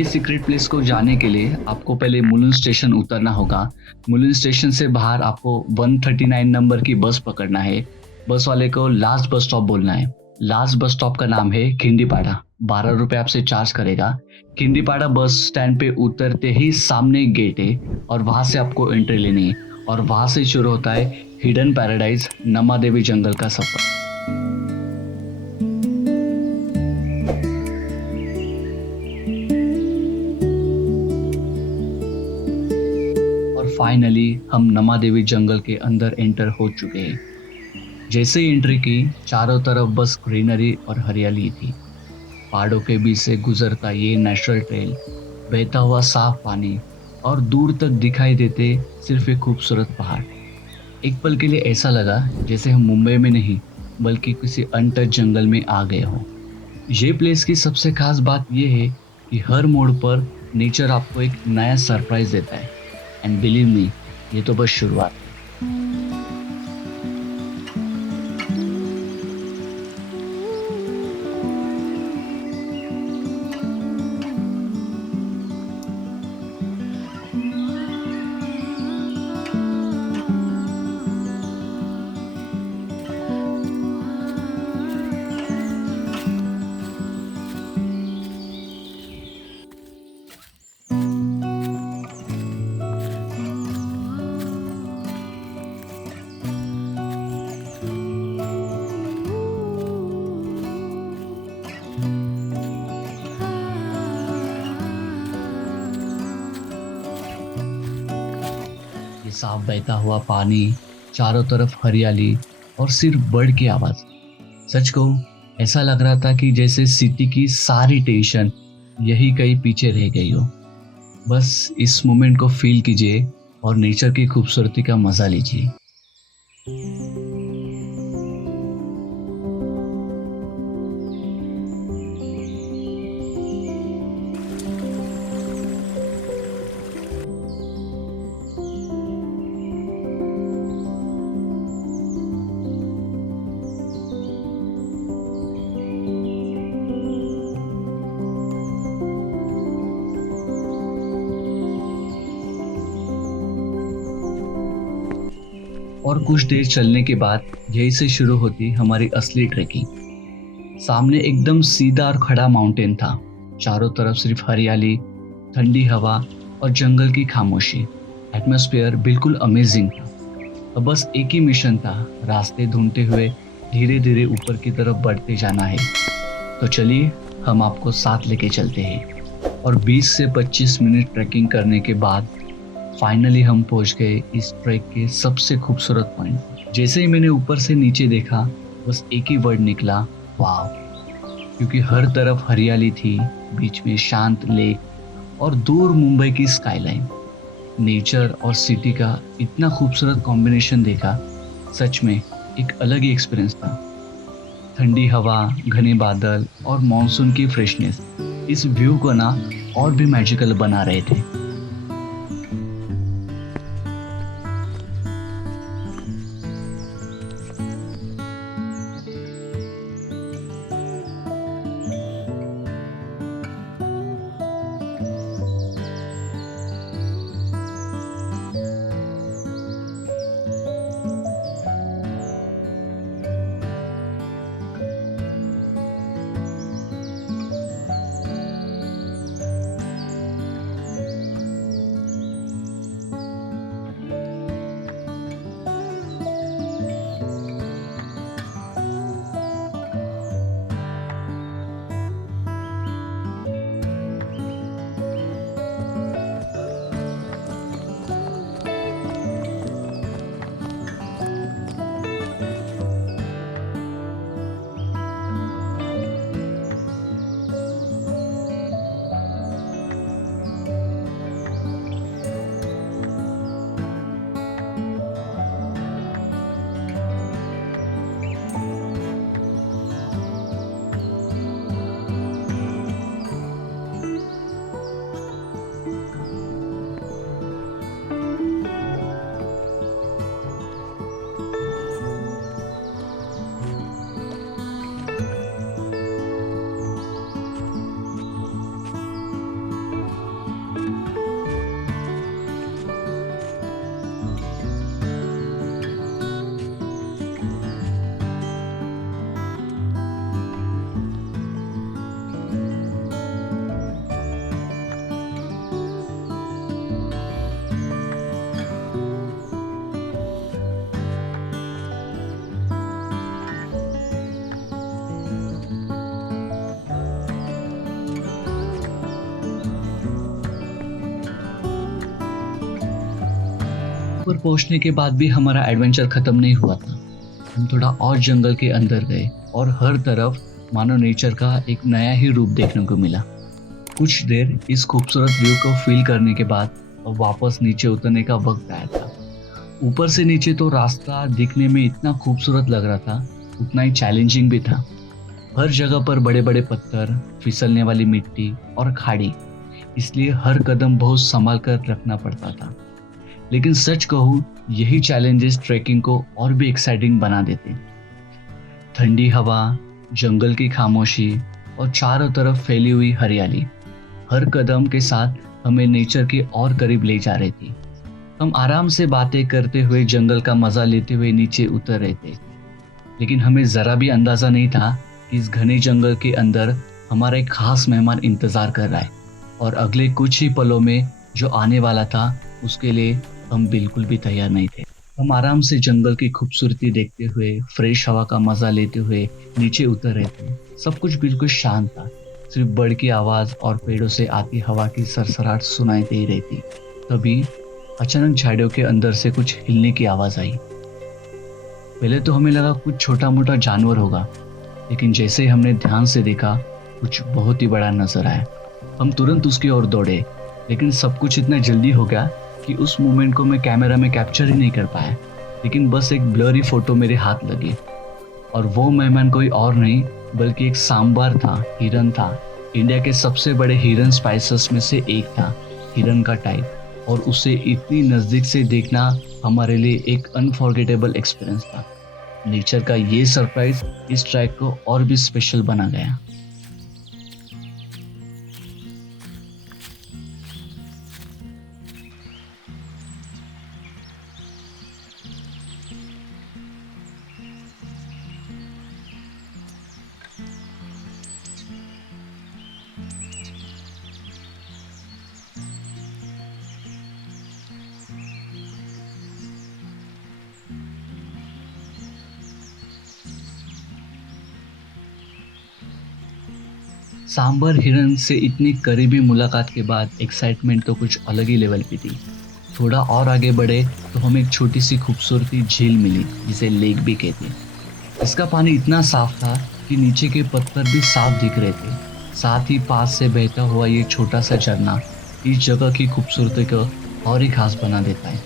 ये secret place को जाने के लिए आपको पहले मुलुंड स्टेशन उतरना होगा। मुलुंड स्टेशन से बाहर आपको 139 नंबर की बस पकड़ना है। बस वाले को लास्ट बस स्टॉप बोलना है। लास्ट बस स्टॉप का नाम है खिंडीपाड़ा। 12 रुपए आपसे चार्ज करेगा। खिंडीपाड़ा बस स्टैंड पे उतरते ही सामने एक गेट है और वहां से आपको एंट्री लेनी है और वहां से शुरू होता है हिडन पैराडाइज नमा देवी जंगल का सफर। और फाइनली हम नमा देवी जंगल के अंदर एंटर हो चुके हैं। जैसे ही एंट्री की, चारों तरफ बस ग्रीनरी और हरियाली थी। पहाड़ों के बीच से गुजरता ये नेचुरल ट्रेल, बहता हुआ साफ पानी और दूर तक दिखाई देते सिर्फ एक खूबसूरत पहाड़। एक पल के लिए ऐसा लगा जैसे हम मुंबई में नहीं बल्कि किसी अनटच जंगल में आ गए हों। ये प्लेस की सबसे खास बात यह है कि हर मोड़ पर नेचर आपको एक नया सरप्राइज देता है। एंड बिलीव मी, ये तो बस शुरुआत है। ये साफ बहता हुआ पानी, चारों तरफ हरियाली और सिर्फ बर्ड की आवाज। सच कहूं, ऐसा लग रहा था कि जैसे सिटी की सारी टेंशन यही कहीं पीछे रह गई हो। बस इस मोमेंट को फील कीजिए और नेचर की खूबसूरती का मजा लीजिए। और कुछ देर चलने के बाद यहीं से शुरू होती हमारी असली ट्रैकिंग। सामने एकदम सीधा और खड़ा माउंटेन था। चारों तरफ सिर्फ हरियाली, ठंडी हवा और जंगल की खामोशी। एटमॉस्फेयर बिल्कुल अमेजिंग था। अब बस एक ही मिशन था, रास्ते ढूंढते हुए धीरे धीरे ऊपर की तरफ बढ़ते जाना है। तो चलिए, हम आपको साथ लेके चलते हैं। और 20 से 25 मिनट ट्रैकिंग करने के बाद फाइनली हम पहुंच गए इस ट्रैक के सबसे खूबसूरत पॉइंट। जैसे ही मैंने ऊपर से नीचे देखा, बस एक ही वर्ड निकला, वाव। क्योंकि हर तरफ हरियाली थी, बीच में शांत लेक और दूर मुंबई की स्काईलाइन। नेचर और सिटी का इतना खूबसूरत कॉम्बिनेशन देखा, सच में एक अलग ही एक्सपीरियंस था। ठंडी हवा, घने बादल और मॉनसून की फ्रेशनेस इस व्यू को ना और भी मैजिकल बना रहे थे। ऊपर पहुंचने के बाद भी हमारा एडवेंचर खत्म नहीं हुआ था। हम थोड़ा और जंगल के अंदर गए और हर तरफ मानो नेचर का एक नया ही रूप देखने को मिला। कुछ देर इस खूबसूरत व्यू को फील करने के बाद अब वापस नीचे उतरने का वक्त आया था। ऊपर से नीचे तो रास्ता दिखने में इतना खूबसूरत लग रहा था, उतना ही चैलेंजिंग भी था। हर जगह पर बड़े बड़े पत्थर, फिसलने वाली मिट्टी और खाड़ी, इसलिए हर कदम बहुत संभाल कर रखना पड़ता था। लेकिन सच कहूँ, यही चैलेंजेस ट्रैकिंग को और भी एक्साइटिंग बना देते। ठंडी हवा, जंगल की खामोशी और चारों तरफ फैली हुई हरियाली हर कदम के साथ हमें नेचर के और करीब ले जा रही थी। हम आराम से बातें करते हुए जंगल का मजा लेते हुए नीचे उतर रहे थे, लेकिन हमें जरा भी अंदाजा नहीं था कि इस घने जंगल के अंदर हमारा एक खास मेहमान इंतजार कर रहा है और अगले कुछ ही पलों में जो आने वाला था उसके लिए हम बिल्कुल भी तैयार नहीं थे। हम आराम से जंगल की खूबसूरती देखते हुए, फ्रेश हवा का मजा लेते हुए नीचे उतर रहे थे। सब कुछ बिल्कुल शांत था, सिर्फ बर्ड की आवाज और पेड़ों से आती हवा की सरसराहट सुनाई दे रही थी। तभी अचानक झाड़ियों के अंदर से कुछ हिलने की आवाज आई। पहले तो हमें लगा कुछ छोटा मोटा जानवर होगा, लेकिन जैसे ही हमने ध्यान से देखा कुछ बहुत ही बड़ा नजर आया। हम तुरंत उसकी ओर दौड़े, लेकिन सब कुछ इतना जल्दी हो गया कि उस मोमेंट को मैं कैमरा में कैप्चर ही नहीं कर पाया। लेकिन बस एक ब्लरी फोटो मेरे हाथ लगी और वो मेहमान कोई और नहीं बल्कि एक सांबर था, हिरन था। इंडिया के सबसे बड़े हिरन स्पाइसेस में से एक था, हिरन का टाइप, और उसे इतनी नज़दीक से देखना हमारे लिए एक अनफॉरगेटेबल एक्सपीरियंस था। नेचर का ये सरप्राइज इस ट्रैक को और भी स्पेशल बना गया। सांबर हिरन से इतनी करीबी मुलाकात के बाद एक्साइटमेंट तो कुछ अलग ही लेवल की थी। थोड़ा और आगे बढ़े तो हमें एक छोटी सी खूबसूरती झील मिली जिसे लेक भी कहते हैं। इसका पानी इतना साफ था कि नीचे के पत्थर भी साफ दिख रहे थे। साथ ही पास से बहता हुआ ये छोटा सा झरना इस जगह की खूबसूरती को और ही खास बना देता है।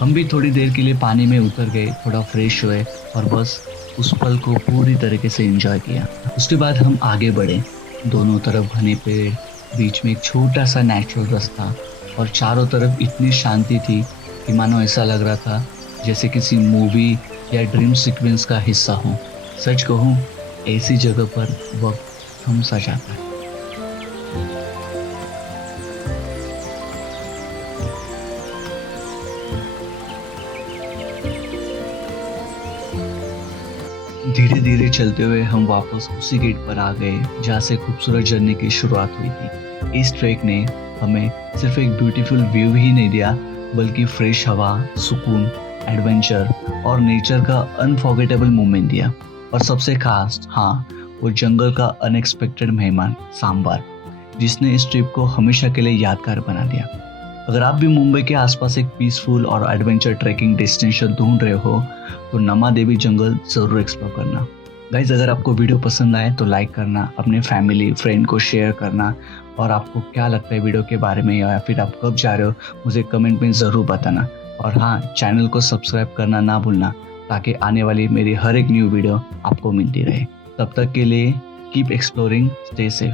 हम भी थोड़ी देर के लिए पानी में उतर गए, थोड़ा फ्रेश हुए और बस उस पल को पूरी तरीके से एंजॉय किया। उसके बाद हम आगे बढ़े। दोनों तरफ घने पेड़, बीच में एक छोटा सा नेचुरल रास्ता और चारों तरफ इतनी शांति थी कि मानो ऐसा लग रहा था जैसे किसी मूवी या ड्रीम सीक्वेंस का हिस्सा हो। सच कहूँ, ऐसी जगह पर वक्त थम सा जाता है। धीरे धीरे चलते हुए हम वापस उसी गेट पर आ गए जहाँ से खूबसूरत जर्नी की शुरुआत हुई थी। इस ट्रैक ने हमें सिर्फ एक ब्यूटीफुल व्यू ही नहीं दिया, बल्कि फ्रेश हवा, सुकून, एडवेंचर और नेचर का अनफॉरगेटेबल मोमेंट दिया। और सबसे खास, हाँ, वो जंगल का अनएक्सपेक्टेड मेहमान सांबर, जिसने इस ट्रिप को हमेशा के लिए यादगार बना दिया। अगर आप भी मुंबई के आसपास एक पीसफुल और एडवेंचर ट्रैकिंग डेस्टिनेशन ढूंढ रहे हो तो नमा देवी जंगल जरूर एक्सप्लोर करना। गाइज, अगर आपको वीडियो पसंद आए तो लाइक करना, अपने फैमिली फ्रेंड को शेयर करना, और आपको क्या लगता है वीडियो के बारे में या फिर आप कब जा रहे हो मुझे कमेंट में ज़रूर बताना। और हाँ, चैनल को सब्सक्राइब करना ना भूलना ताकि आने वाली मेरी हर एक न्यू वीडियो आपको मिलती रहे। तब तक के लिए कीप एक्सप्लोरिंग, स्टे सेफ।